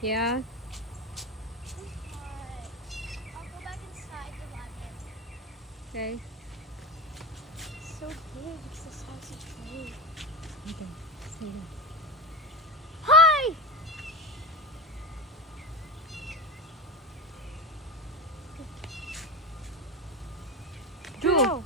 Yeah. I'll go back inside the water. Okay. It's so big. It's the size of a tree. Okay. Sige. Hi! Drew.